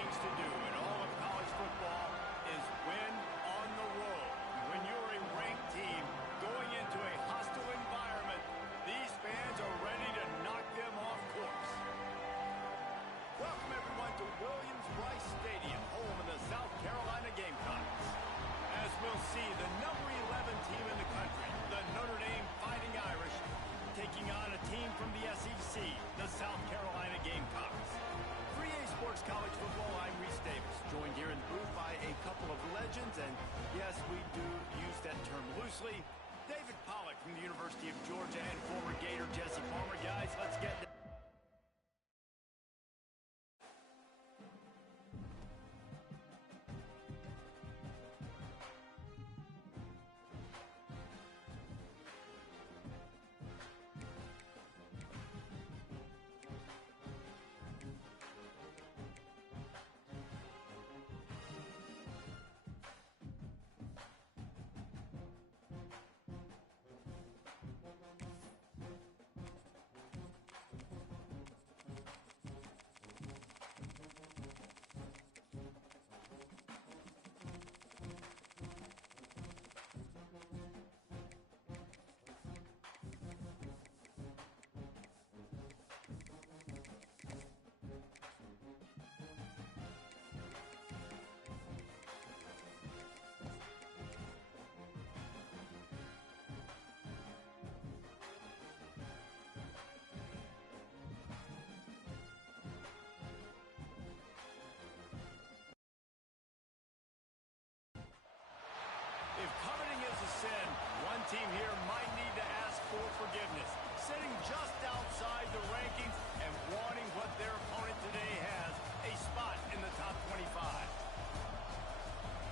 things to do in all of college football is win on the road. When you're a ranked team going into a hostile environment, these fans are ready to knock them off course. Welcome, everyone, to Williams-Brice Stadium, home of the South Carolina Gamecocks. As we'll see, the number 11 team in the country, the Notre Dame Fighting Irish, taking on a team from the SEC, the South Carolina Gamecocks. For EA Sports College Football, I'm Reese Davis, joined here in the booth by a couple of legends, and yes, we do use that term loosely. David Pollack from the University of Georgia and former Gator Jesse Palmer. Guys, let's get to If coveting is a sin, one team here might need to ask for forgiveness. Sitting just outside the rankings and wanting what their opponent today has, a spot in the top 25.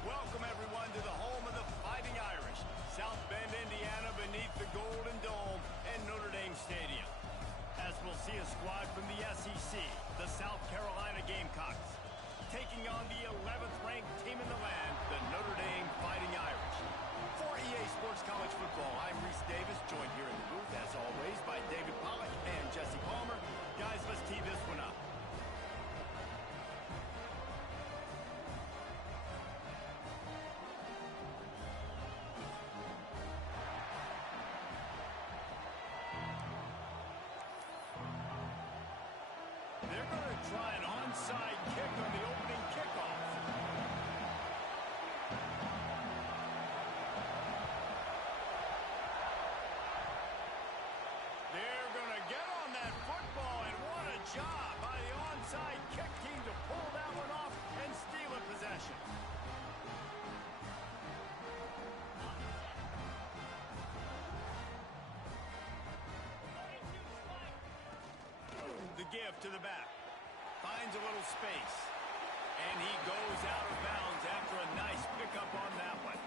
Welcome, everyone, to the home of the Fighting Irish, South Bend, Indiana, beneath the Golden Dome and Notre Dame Stadium. As we'll see a squad from the SEC, the South Carolina Gamecocks, taking on the 11th ranked team in the land, the Notre Dame Fighting Irish. For EA Sports College Football, I'm Reese Davis, joined here in the booth, as always, by David Pollack and Jesse Palmer. Guys, let's tee this one up. They're going to try an onside kick on the opening kickoff. They're going to get on that football, and what a job by the onside kick team to pull that one off and steal a possession. The give to the back. Finds a little space. And he goes out of bounds after a nice pickup on that one.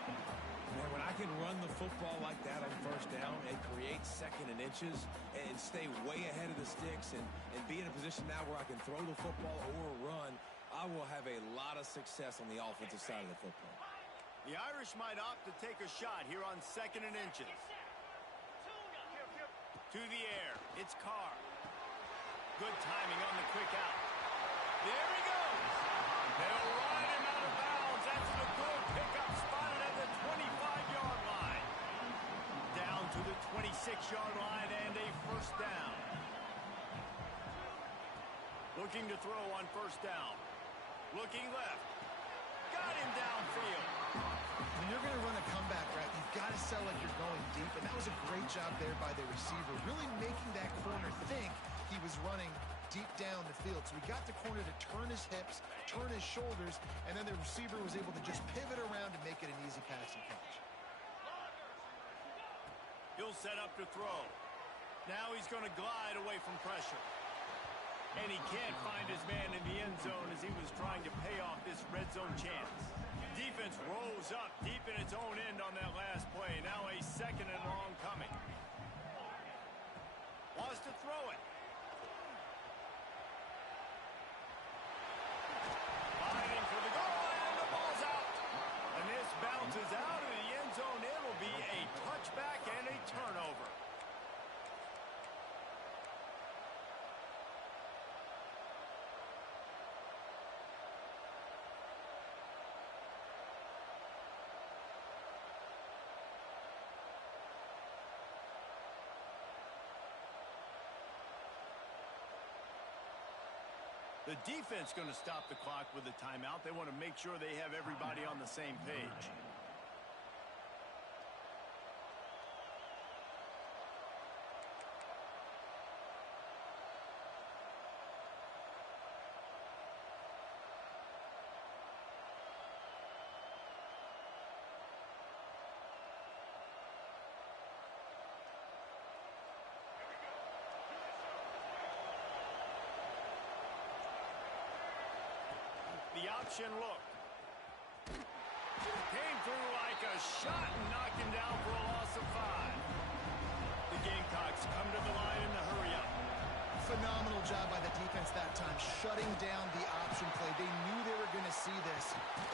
Man, when I can run the football like that on first down and create second and inches and stay way ahead of the sticks and be in a position now where I can throw the football or run, I will have a lot of success on the offensive side of the football. The Irish might opt to take a shot here on second and inches. To the air. It's Carr. Good timing on the quick out. There he goes. They'll ride him out of bounds. That's a good pickup, spotted at the 25-yard line. Down to the 26-yard line and a first down. Looking to throw on first down. Looking left. Got him downfield. When you're going to run a comeback route, you've got to sell like you're going deep, and that was a great job there by the receiver, really making that corner think he was running deep down the field. So he got the corner to turn his hips, turn his shoulders, and then the receiver was able to just pivot around and make it an easy pass and catch. He'll set up to throw. Now he's going to glide away from pressure. And he can't find his man in the end zone as he was trying to pay off this red zone chance. Defense rose up deep in its own end on that last play. Now a second and long coming. Wants to throw it. Fighting for the goal line, and the ball's out. And this bounces out of the end zone. It'll be a touchback and a turnover. The defense going to stop the clock with a timeout. They want to make sure they have everybody on the same page. The option look. Came through like a shot and knocked him down for a loss of 5. The Gamecocks come to the line in the hurry up. Phenomenal job by the defense that time, shutting down the option play. They knew they were going to see this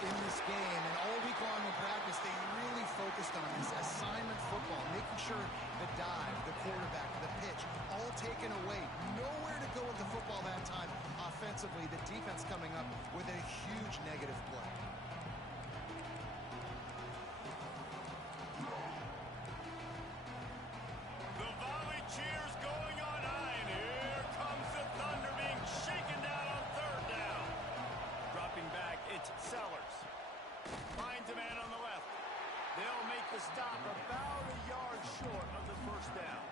in this game, and all week long in practice, they really focused on this assignment football, making sure the dive, the quarterback, the pitch, all taken away. Nowhere to go with the football that time offensively. The defense coming up with a huge negative play. The volley cheers going on high, and here comes the thunder being shaken down on 3rd down. Dropping back, it's Sellers. Finds a man on the left. They'll make the stop about a yard short of the 1st down.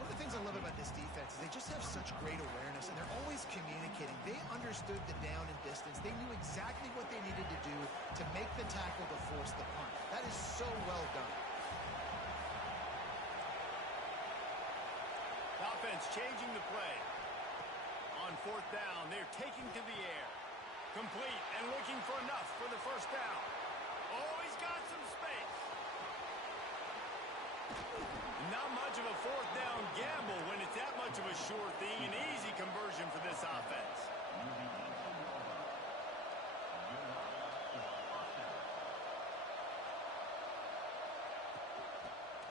One of the things I love about this defense is they just have such great awareness, and they're always communicating. They understood the down and distance. They knew exactly what they needed to do to make the tackle to force the punt. That is so well done. The offense changing the play. On 4th down, they're taking to the air. Complete and looking for enough for the 1st down. Oh, he's got some space. Not much of a 4th down gamble when it's that much of a sure thing. An easy conversion for this offense.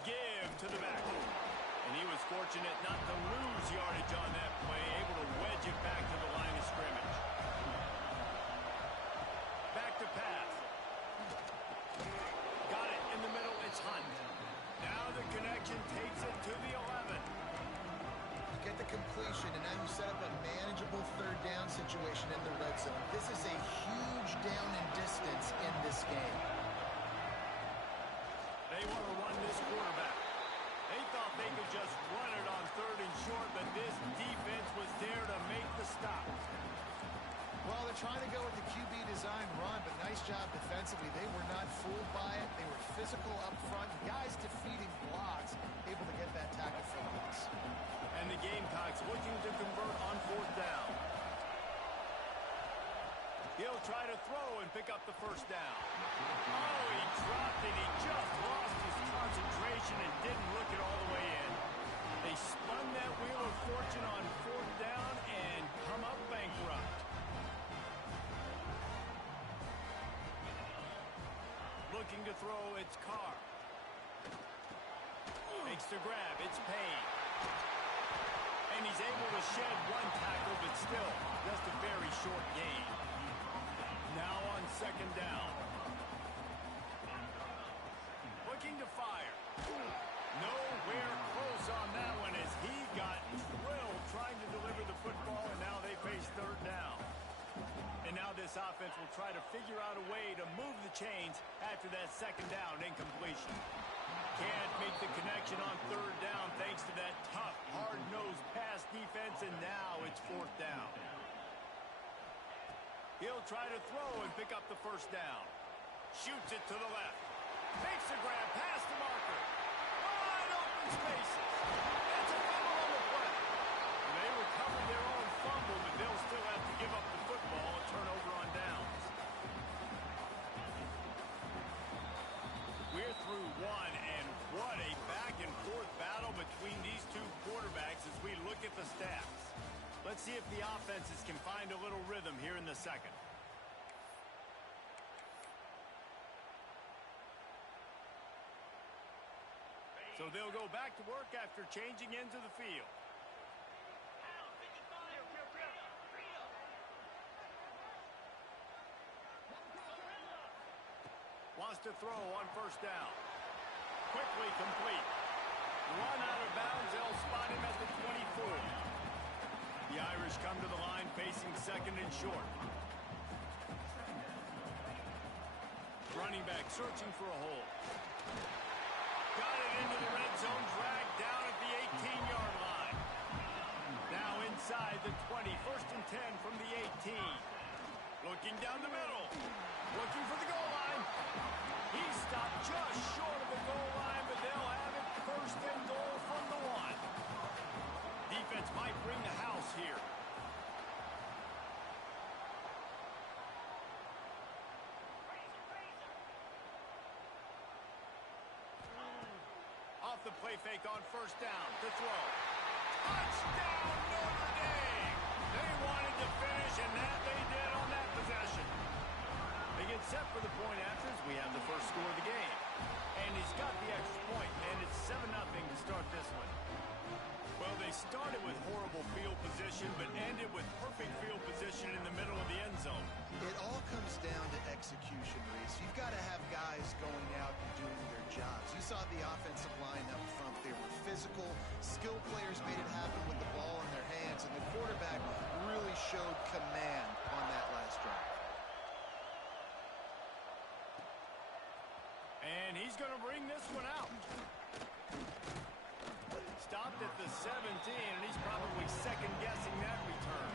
Give to the back. And he was fortunate not to lose yardage on that play, able to wedge it back to the line of scrimmage. Back to pass. Got it in the middle, it's Hunt. Now the connection takes it to the 11. You get the completion, and now you set up a manageable 3rd down situation in the red zone. This is a huge down in distance in this game. They want to run this quarterback. They thought they could just run it on 3rd and short, but this defense was there to make the stop. Well, they're trying to go with the QB design run, but nice job defensively. They were not fooled by it. They were physical up front. Guys defeating blocks, able to get that tackle for loss. And the Gamecocks looking to convert on 4th down. He'll try to throw and pick up the 1st down. Oh, he dropped it. He just lost his concentration and didn't look it all the way in. They spun that wheel of fortune on 4th down and come up bankrupt. Looking to throw, it's Carr. Makes the grab, it's Payne. And he's able to shed one tackle, but still, just a very short gain. Now on 2nd down. Looking to fire. Nowhere close on that one as he got drilled trying to deliver the football, and now they face 3rd down. And now this offense will try to figure out a way to move the chains after that 2nd down incompletion. Can't make the connection on 3rd down thanks to that tough, hard-nosed pass defense, and now it's 4th down. He'll try to throw and pick up the 1st down. Shoots it to the left. Makes the grab past the marker. Wide open spaces. That's a fumble on the play. They recovered their own fumble, but they'll still have to give up the football, a turnover on downs. We're through one, and what a back-and-forth battle between these two quarterbacks as we look at the stats. Let's see if the offenses can find a little rhythm here in the 2nd. So they'll go back to work after changing into the field. Wants to throw on 1st down. Quickly complete. Run out of bounds. They'll spot him at the 24. The Irish come to the line facing second and short. Running back searching for a hole. Got it into the red zone, dragged down at the 18-yard line. Now inside the 20, first and 10 from the 18. Looking down the middle. Looking for the goal line. He stopped just short of the goal line, but they'll have it first and goal from the 1. Defense might bring the house here. Off the play fake on first down to throw. Touchdown, Notre Dame! They wanted to finish, and that they did on that possession. They get set for the point afters. We have the first score of the game. And he's got the extra point, and it's 7-0 to start this one. Well, they started with horrible field position, but ended with perfect field position in the middle of the end zone. It all comes down to execution, Reese. You've got to have guys going out and doing their jobs. You saw the offensive line up front. They were physical. Skill players made it happen with the ball in their hands, and the quarterback really showed command on that last drive. And he's going to bring this one out. Stopped at the 17, and he's probably second-guessing that return.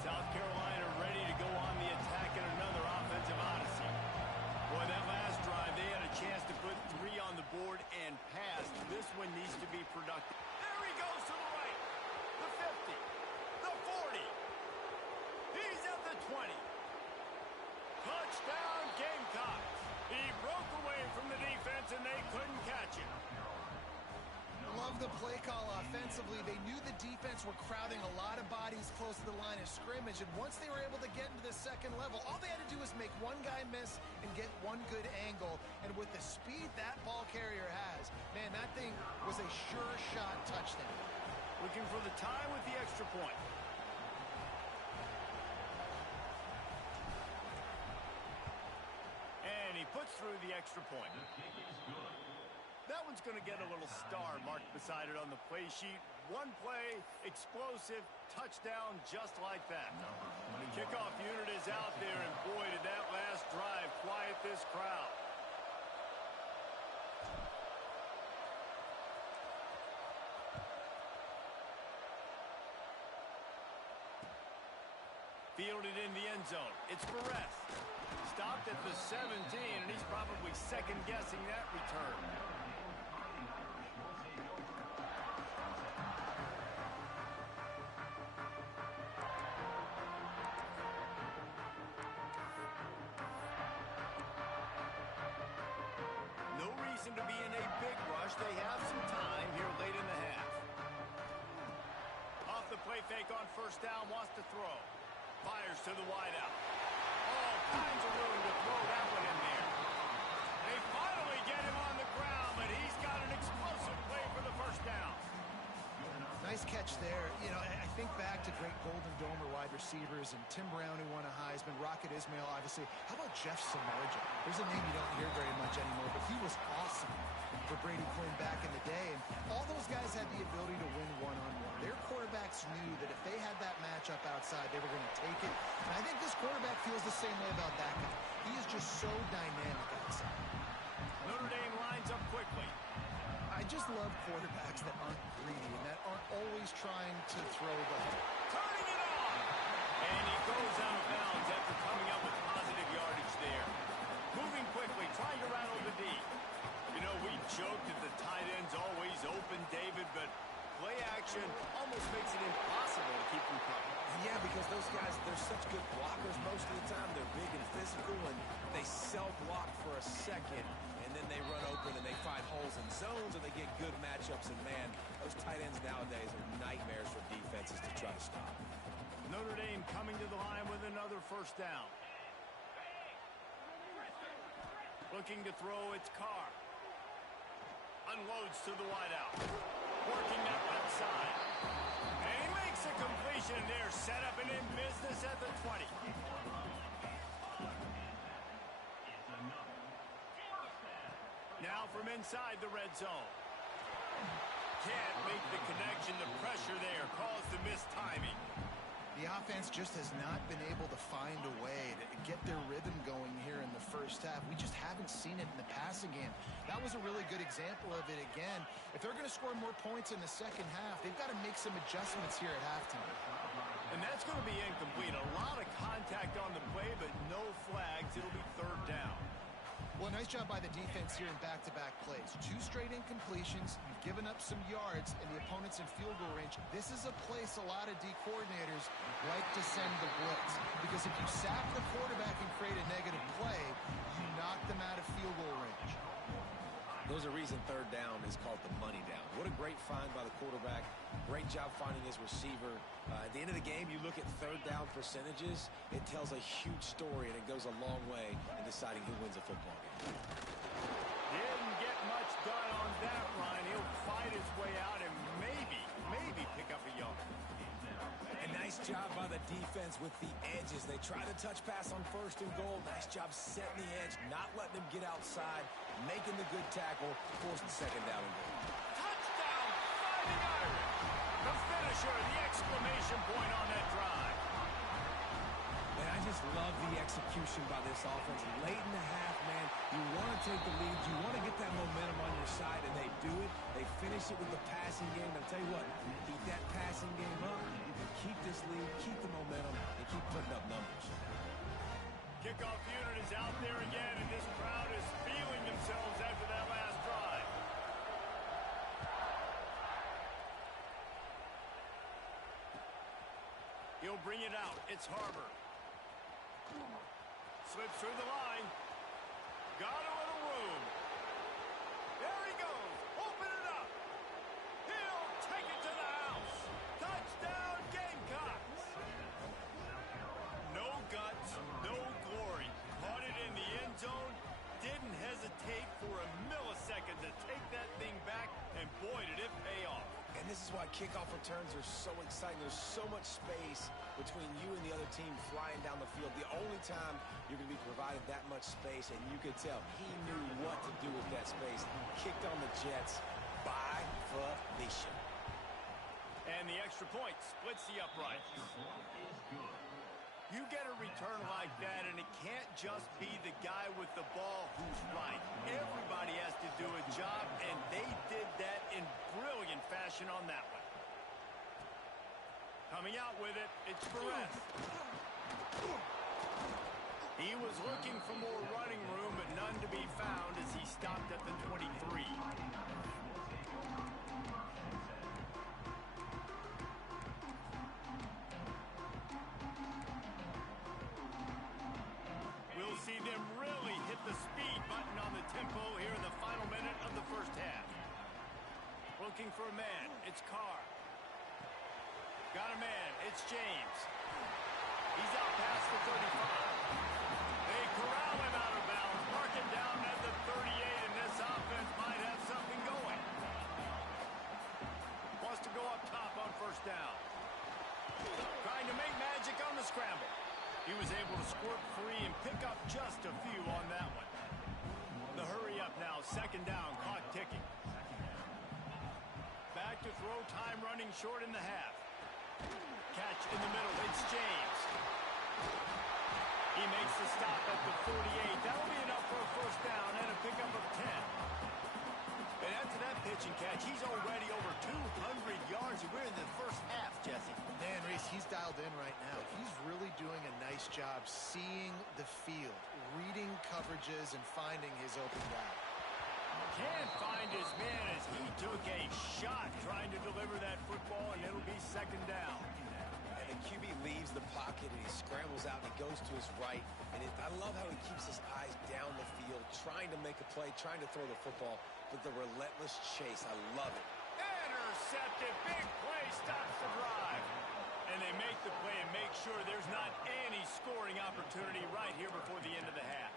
South Carolina ready to go on the attack in another offensive odyssey. Boy, that last drive, they had a chance to put 3 on the board and pass. This one needs to be productive. There he goes to the right. The 50. The 40. He's at the 20. Touchdown, Gamecocks. He broke away from the defense, and they couldn't catch him. Love the play call offensively. They knew the defense were crowding a lot of bodies close to the line of scrimmage, and once they were able to get into the second level, all they had to do was make one guy miss and get one good angle. And with the speed that ball carrier has, man, that thing was a sure shot touchdown. Looking for the tie with the extra point. And he puts through the extra point. That one's going to get a little star marked beside it on the play sheet. One play, explosive, touchdown just like that. The kickoff unit is out there, and boy, did that last drive quiet this crowd. Fielded in the end zone. It's Perez. Stopped at the 17, and he's probably second-guessing that return. No reason to be in a big rush. They have some time here late in the half. Off the play fake on first down, wants to throw. Fires to the wideout. All kinds of room to throw that one in there. They finally get him on the ground, but he's got an explosive play for the first down. Nice catch there. You know, I think back to great Golden Domer wide receivers and Tim Brown, who won a Heisman, Rocket Ismail, obviously. How about Jeff Samardzija? There's a name you don't hear very much anymore, but he was awesome for Brady Quinn back in the day. And all those guys had the ability to win one-on-one. Their quarterbacks knew that if they had that matchup outside, they were going to take it. And I think this quarterback feels the same way about that guy. He is just so dynamic outside. Notre Dame lines up quickly. I just love quarterbacks that aren't greedy and that aren't always trying to throw the ball. Turning it on! And he goes out of bounds after coming up with positive yardage there. Moving quickly, trying to rattle the D. You know, we joked that the tight end's always open, David, but play action almost makes it impossible to keep them coming. Yeah, because those guys, they're such good blockers most of the time. They're big and physical, and they self-block for a second, and then they run open and they find holes in zones, and they get good matchups. And, man, those tight ends nowadays are nightmares for defenses to try to stop. Notre Dame coming to the line with another first down. Looking to throw, it's Carr. Unloads to the wideout. Working that left side. And he makes a completion there. Set up and in business at the 20. Now from inside the red zone. Can't make the connection. The pressure there caused the missed timing. The offense just has not been able to find a way to get their rhythm going here in the first half. We just haven't seen it in the passing game. That was a really good example of it again. If they're going to score more points in the second half, they've got to make some adjustments here at halftime. And that's going to be incomplete. A lot of contact on the play, but no flags. It'll be third down. Well, nice job by the defense here in back-to-back plays. 2 straight incompletions. You've given up some yards, and the opponent's in field goal range. This is a place a lot of D coordinators like to send the blitz. Because if you sack the quarterback and create a negative play, you knock them out of field goal range. There's a reason third down is called the money down. What a great find by the quarterback. Great job finding his receiver. At the end of the game, you look at third down percentages. It tells a huge story, and it goes a long way in deciding who wins a football game. Didn't get much done on that run. He'll fight his way out and maybe pick up a yard. A nice job by the defense with the edges. They try to touch pass on first and goal. Nice job setting the edge, not letting them get outside, making the good tackle, forcing second down and goal. Touchdown, Fighting Irish. The finisher, the exclamation point on that drive. Man, I just love the execution by this offense. Late in the half, man, you want to take the lead. You want to get that momentum on your side, and they do it. They finish it with the passing game. I'll tell you what, keep that passing game up. You can keep this lead, keep the momentum, and keep putting up numbers. Kickoff unit is out there again, and this crowd is feeling themselves after that last drive. He'll bring it out. It's Harbor. Slips through the line. Got a little room. There he goes. Open it up. He'll take it to the house. Touchdown, Gamecocks. No guts, no glory. Caught it in the end zone. Didn't hesitate for a millisecond to take that thing back, and boy, did it pay off. And this is why kickoff returns are so exciting. There's so much space between you and the other team flying down the field. The only time you're going to be provided that much space, and you could tell he knew what to do with that space. Kicked on the Jets by Felicia. And the extra point splits the uprights. You get a return like that, and it can't just be the guy with the ball who's right. Everybody has to do a job, and they did that in brilliant fashion on that one. Coming out with it, it's Perez. He was looking for more running room, but none to be found as he stopped at the 23. We'll see them really hit the speed button on the tempo here in the final minute of the first half. Looking for a man, it's Carr. Got a man, it's James. He's out past the 35. They corral him out of bounds, mark him down at the 38, and this offense might have something going. Wants to go up top on first down. Trying to make magic on the scramble. He was able to squirt free and pick up just a few on that one. The hurry up now, second down, clock ticking. Back to throw, time running short in the half. Catch in the middle, it's James. He makes the stop at the 48. That'll be enough for a first down and a pickup of 10. And after that pitch and catch, he's already over 200 yards. We're in the first half, Jesse. Man, Reese, he's dialed in right now. He's really doing a nice job seeing the field, reading coverages, and finding his open guy. Can't find his man as he took a shot trying to deliver that football, and it'll be second down. And the QB leaves the pocket, and he scrambles out, and he goes to his right. And I love how he keeps his eyes down the field, trying to make a play, trying to throw the football, but the relentless chase. I love it. Intercepted. Big play stops the drive. And they make the play and make sure there's not any scoring opportunity right here before the end of the half.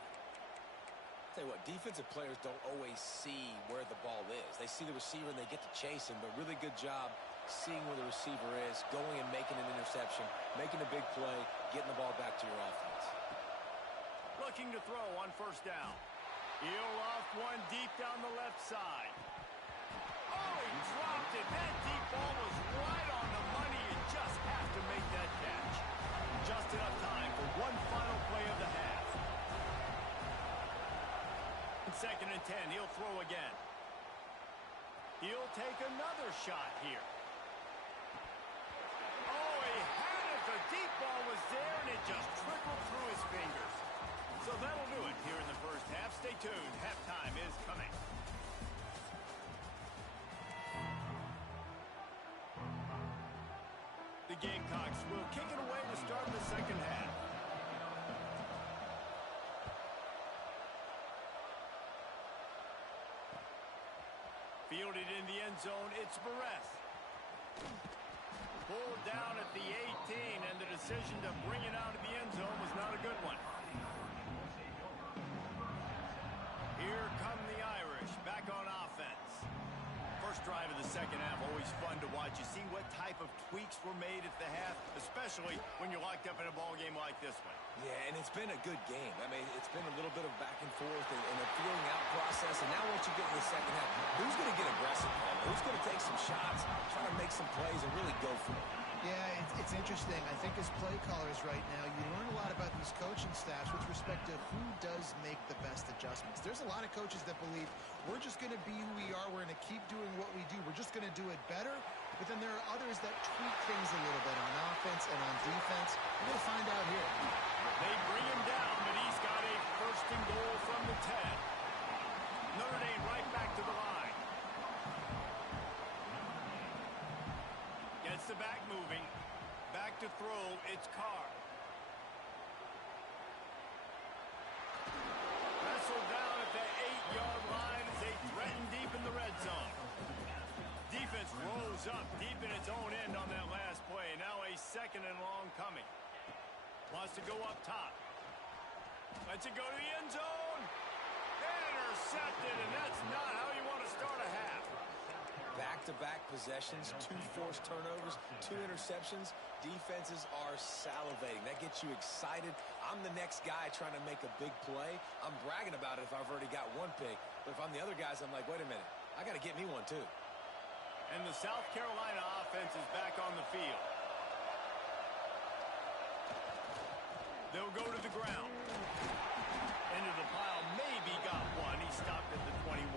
Tell you what, defensive players don't always see where the ball is. They see the receiver and they get to chase him, but really good job seeing where the receiver is, going and making an interception, making a big play, getting the ball back to your offense. Looking to throw on first down. He'll off one deep down the left side. Oh, he dropped it. That deep ball was right on the money. You just have to make that catch. Just enough time for one final play of the half. Second and 10, he'll throw again. He'll take another shot here. Oh, he had it. The deep ball was there, and it just trickled through his fingers. So that'll do it here in the first half. Stay tuned. Halftime is coming. The Gamecocks will kick it away to start the second half. Fielded in the end zone, it's Barres. Pulled down at the 18, and the decision to bring it out of the end zone was not a good one. Here come the Irish, back on offense. First drive of the second half, always fun to watch. You see what type of tweaks were made at the half, especially when you're locked up in a ball game like this one. Yeah, and it's been a good game. I mean, it's been a little bit of back and forth and a feeling out process. And now once you get in the second half, who's going to get aggressive? Who's going to take some shots, try to make some plays, and really go for it? Yeah, it's interesting. I think as play callers right now, you learn a lot about these coaching staffs with respect to who does make the best adjustments. There's a lot of coaches that believe we're just going to be who we are. We're going to keep doing what we do. We're just going to do it better. But then there are others that tweak things a little bit on offense and on defense. We're going to find out here. They bring him down, but he's got a first and goal from the 10. Notre Dame right back to the line. Gets the back moving. Back to throw, it's Carr. Wrestled down at the 8-yard line as they threaten deep in the red zone. Defense rose up deep in its own end on that last play. Now a second and long coming. Wants to go up top. Lets it go to the end zone. Intercepted, and that's not how you want to start a half. Back-to-back possessions, 2 forced turnovers, 2 interceptions. Defenses are salivating. That gets you excited. I'm the next guy trying to make a big play. I'm bragging about it if I've already got one pick. But if I'm the other guys, I'm like, wait a minute. I got to get me one too. And the South Carolina offense is back on the field. They'll go to the ground. Into the pile, maybe got one. He stopped at the 21.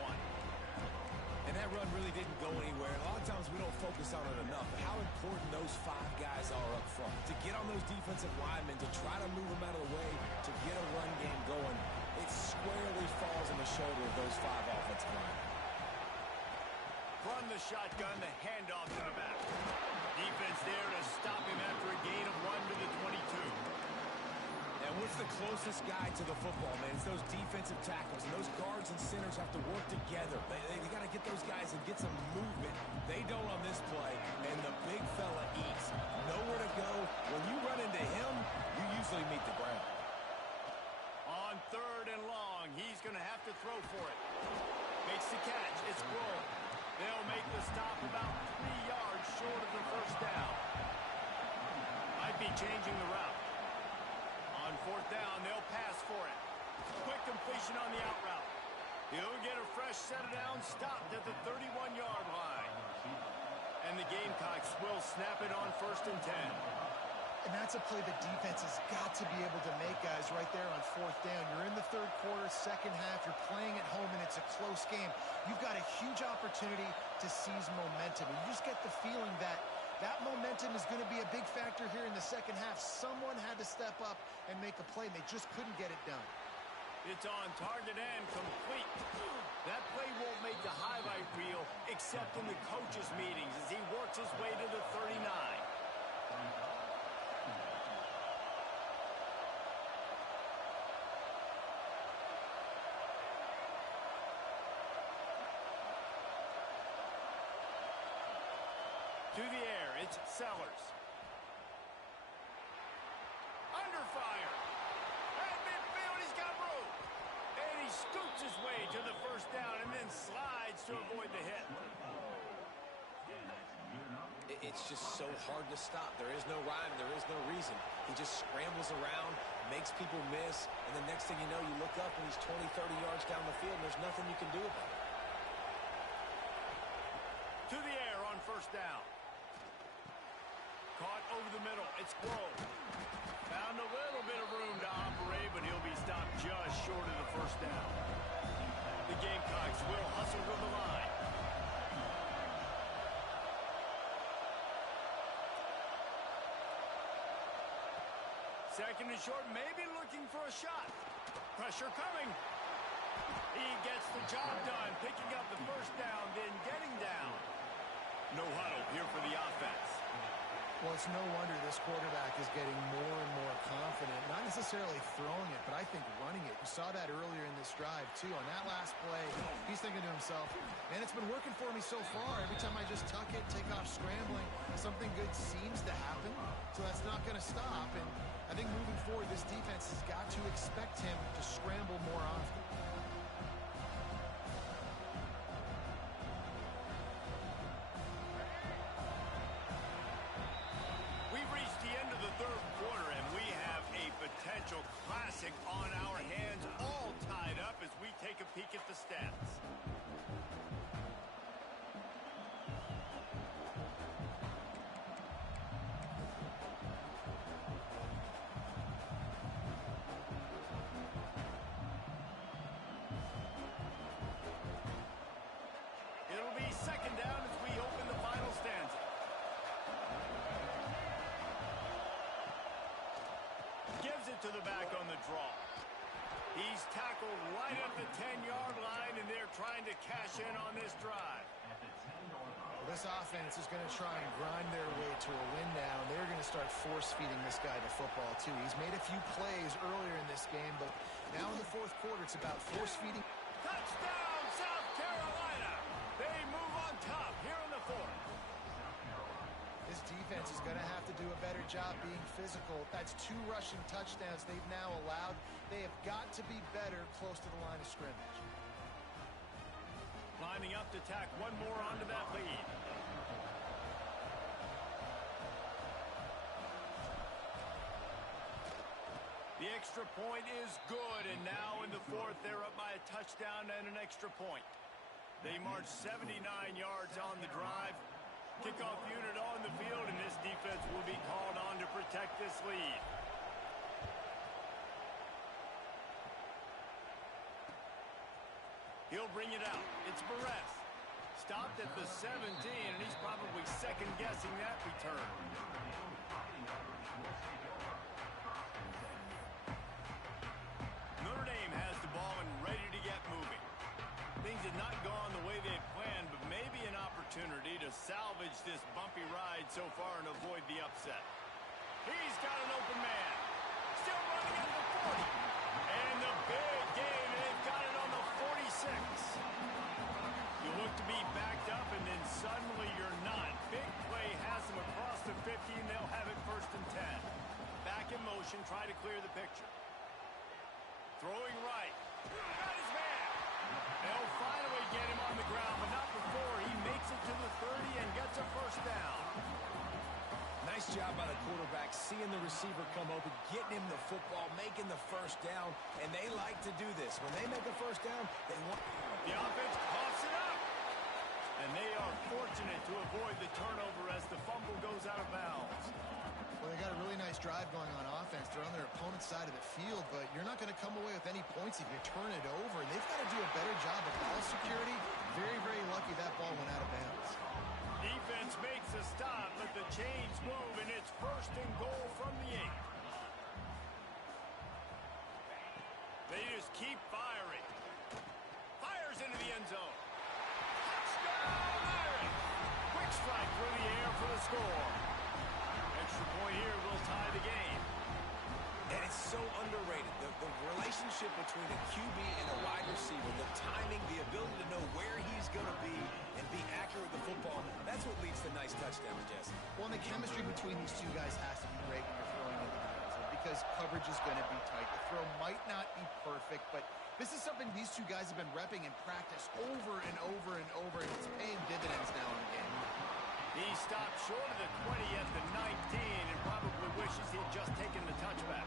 And that run really didn't go anywhere. A lot of times we don't focus on it enough. But how important those 5 guys are up front. To get on those defensive linemen, to try to move them out of the way, to get a run game going, it squarely falls on the shoulder of those 5 offensive linemen. From the shotgun, the handoff to the back. Defense there to stop him after a gain of 1 to the 22. And what's the closest guy to the football, man? It's those defensive tackles. And those guards and centers have to work together. They got to get those guys and get some movement. They don't on this play, and the big fella eats. Nowhere to go. When you run into him, you usually meet the ground. On third and long, he's going to have to throw for it. Makes the catch. It's Grohl. They'll make the stop about 3 yards short of the first down. Might be changing the route. On fourth down, they'll pass for it. Quick completion on the out route. He'll get a fresh set of downs, stopped at the 31-yard line. And the Gamecocks will snap it on first and 10. And that's a play the defense has got to be able to make, guys, right there on fourth down. You're in the third quarter, second half. You're playing at home, and it's a close game. You've got a huge opportunity to seize momentum. And you just get the feeling that that momentum is going to be a big factor here in the second half. Someone had to step up and make a play, and they just couldn't get it done. It's on target and complete. That play won't make the highlight reel except in the coaches' meetings as he works his way to the 39. To the air, it's Sellers. Under fire. At midfield, he's got room. And he scoots his way to the first down and then slides to avoid the hit. It's just so hard to stop. There is no rhyme. There is no reason. He just scrambles around, makes people miss, and the next thing you know, you look up and he's 20, 30 yards down the field, and there's nothing you can do about it. To the air on first down. Caught over the middle. It's Glow. Found a little bit of room to operate, but he'll be stopped just short of the first down. The Gamecocks will hustle to the line. Second and short, maybe looking for a shot. Pressure coming. He gets the job done, picking up the first down, then getting down. No huddle here for the offense. Well, it's no wonder this quarterback is getting more and more confident. Not necessarily throwing it, but I think running it. You saw that earlier in this drive, too. On that last play, he's thinking to himself, man, it's been working for me so far. Every time I just tuck it, take off scrambling, something good seems to happen. So that's not going to stop. And I think moving forward, this defense has got to expect him to scramble more often. We've reached the end of the third quarter, and we have a potential classic on our hands, all tied up as we take a peek at the stats. It'll be second down as we open the final stanza. Gives it to the back on the draw. He's tackled right at the 10-yard line, and they're trying to cash in on this drive. Well, this offense is going to try and grind their way to a win now, and they're going to start force-feeding this guy the football, too. He's made a few plays earlier in this game, but now in the fourth quarter, it's about force-feeding. Touchdown, South Carolina! They move on top here in the fourth. This defense is going to have to do a better job being physical. That's 2 rushing touchdowns they've now allowed. They have got to be better close to the line of scrimmage. Lining up to tack one more onto that lead. The extra point is good, and now in the fourth, they're up by a touchdown and an extra point. They march 79 yards on the drive. Kickoff unit on the field, and this defense will be called on to protect this lead. He'll bring it out. It's Barres. Stopped at the 17, and he's probably second-guessing that return. Notre Dame has the ball and ready to get moving. Things have not gone the way they planned, but maybe an opportunity to salvage this bumpy ride so far and avoid the upset. He's got an open man. Still running at the 40. And the big game, and they've got it on the 46. You look to be backed up, and then suddenly you're not. Big play has them across the 50, and they'll have it 1st and 10. Back in motion, try to clear the picture. Throwing right. Got his man. They'll finally get him on the ground, but not before he makes it to the 30 and gets a first down. Nice job by the quarterback, seeing the receiver come open, getting him the football, making the first down, and they like to do this. When they make a first down, they want... The offense coughs it up, and they are fortunate to avoid the turnover as the fumble goes out of bounds. Well, they got a really nice drive going on offense. They're on their opponent's side of the field, but you're not going to come away with any points if you turn it over. And they've got to do a better job of ball security. Very, very lucky that ball went out of bounds. Defense makes a stop, but the chains move, and it's 1st and goal from the 8. They just keep firing. Fires into the end zone. Touchdown, Irish! Quick strike through the air for the score. Extra point here will tie the game. And it's so underrated. The relationship between a QB and a wide receiver, the timing, the ability to know where he's going to be and be accurate with the football, that's what leads to nice touchdowns, Jesse. Well, and the chemistry between these two guys has to be great when you're throwing into the end zone, because coverage is going to be tight. The throw might not be perfect, but this is something these two guys have been repping in practice over and over and over, and it's paying dividends now in the game. He stopped short of the 20 at the 19 and probably wishes he had just taken the touchback.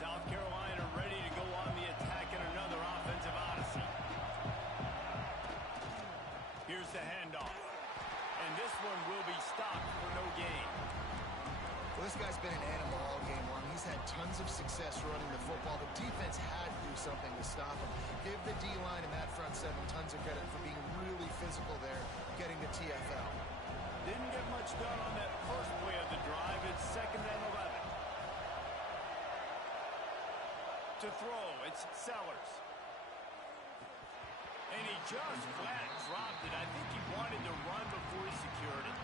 South Carolina ready to go on the attack in another offensive odyssey. Here's the handoff. And this one will be stopped for no gain. Well, this guy's been an animal all game long. He's had tons of success running the football. The defense had to do something to stop him. Give the D-line and that front seven tons of credit for being really physical there, getting the TFL. Didn't get much done on that first play of the drive. It's 2nd and 11. To throw, it's Sellers. And he just flat dropped it. I think he wanted to run before he secured it.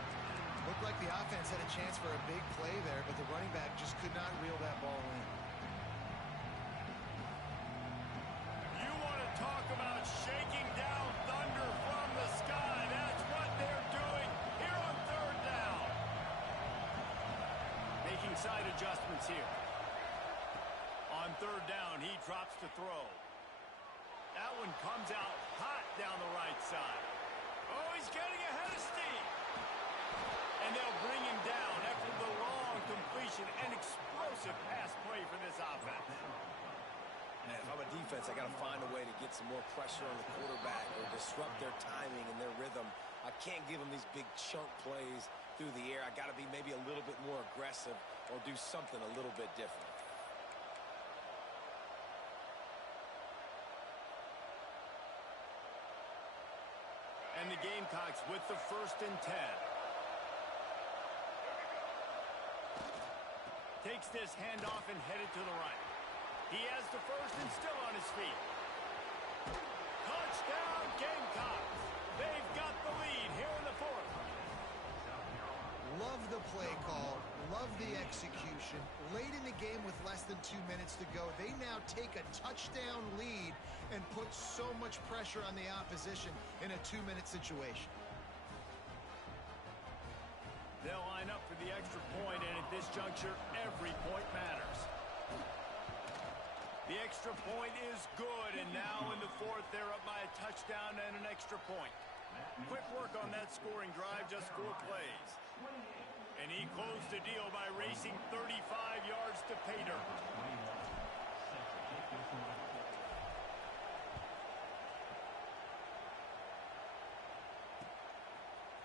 Looked like the offense had a chance for a big play there, but the running back just could not reel that ball in. You want to talk about shaking down thunder from the sky. That's what they're doing here on 3rd down. Making side adjustments here. On 3rd down, he drops to throw. That one comes out hot down the right side. Oh, he's getting ahead of steam. And they'll bring him down after the long completion. An explosive pass play for this offense. Man, if I'm a defense, I got to find a way to get some more pressure on the quarterback or disrupt their timing and their rhythm. I can't give them these big chunk plays through the air. I got to be maybe a little bit more aggressive or do something a little bit different. And the Gamecocks with the 1st and 10. Takes this handoff and headed to the right. He has the first and still on his feet. Touchdown, Gamecocks. They've got the lead here in the 4th. Love the play call. Love the execution. Late in the game with less than 2 minutes to go, they now take a touchdown lead and put so much pressure on the opposition in a 2-minute situation. They'll line up for the extra point, and at this juncture, every point matters. The extra point is good, and now in the 4th, they're up by a touchdown and an extra point. Quick work on that scoring drive, just 4 plays. And he closed the deal by racing 35 yards to pay dirt.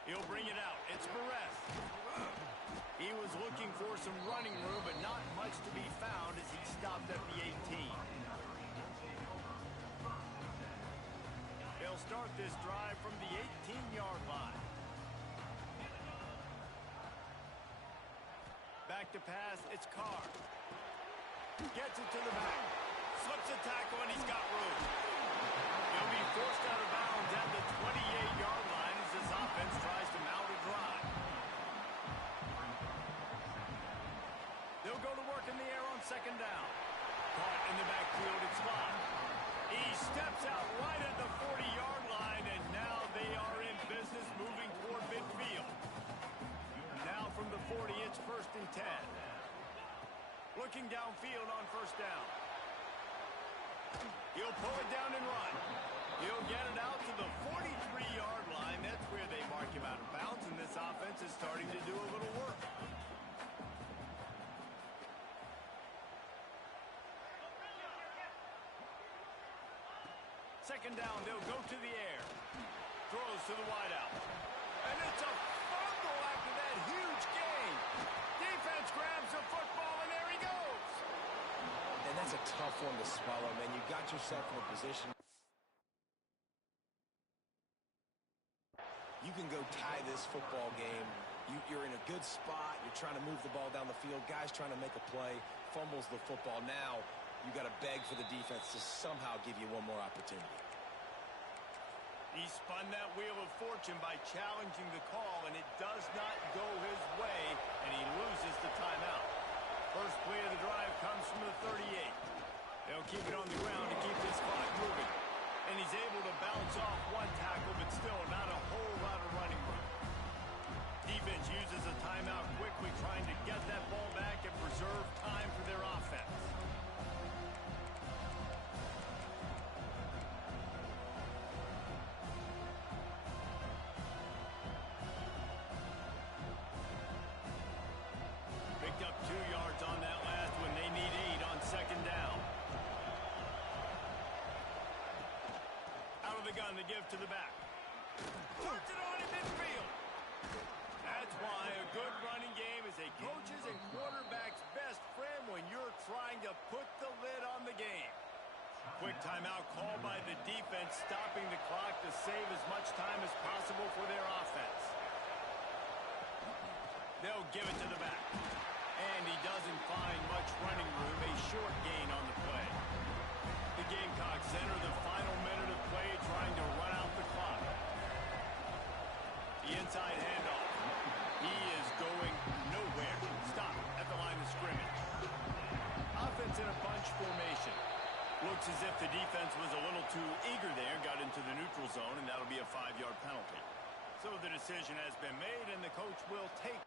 He'll bring it out. It's Barres. He was looking for some running room, but not much to be found as he stopped at the 18. They'll start this drive from the 18-yard line. Back to pass, it's Carr. Gets it to the back. Slips a tackle, and he's got room. He'll be forced out of bounds at the 28-yard line as this offense tries to mount a drive. They'll go to work in the air on 2nd down. Caught in the backfield, it's Lott. He steps out right at the 40-yard line, and now they are in business moving toward midfield. Now from the 40, it's 1st and 10. Looking downfield on 1st down. He'll pull it down and run. He'll get it out to the 43-yard line. That's where they mark him out of bounds, and this offense is starting to do a little work. Second down, they'll go to the air. Throws to the wideout. And it's a fumble after that huge gain. Defense grabs the football, and there he goes. And that's a tough one to swallow, man. You got yourself in a position. You can go tie this football game. You're in a good spot. You're trying to move the ball down the field. Guys trying to make a play. Fumbles the football. Now you got to beg for the defense to somehow give you one more opportunity. He spun that wheel of fortune by challenging the call, and it does not go his way, and he loses the timeout. First play of the drive comes from the 38. They'll keep it on the ground to keep this clock moving. And he's on the give to the back. Puts it on in midfield. That's why a good running game is a coach's and quarterback's best friend when you're trying to put the lid on the game. Quick timeout called by the defense, stopping the clock to save as much time as possible for their offense. They'll give it to the back. And he doesn't find much running room, a short gain on the play. The Gamecocks enter the final minute of play trying to run out the clock. The inside handoff. He is going nowhere. Stop at the line of scrimmage. Offense in a bunch formation. Looks as if the defense was a little too eager there, got into the neutral zone, and that'll be a 5-yard penalty. So the decision has been made, and the coach will take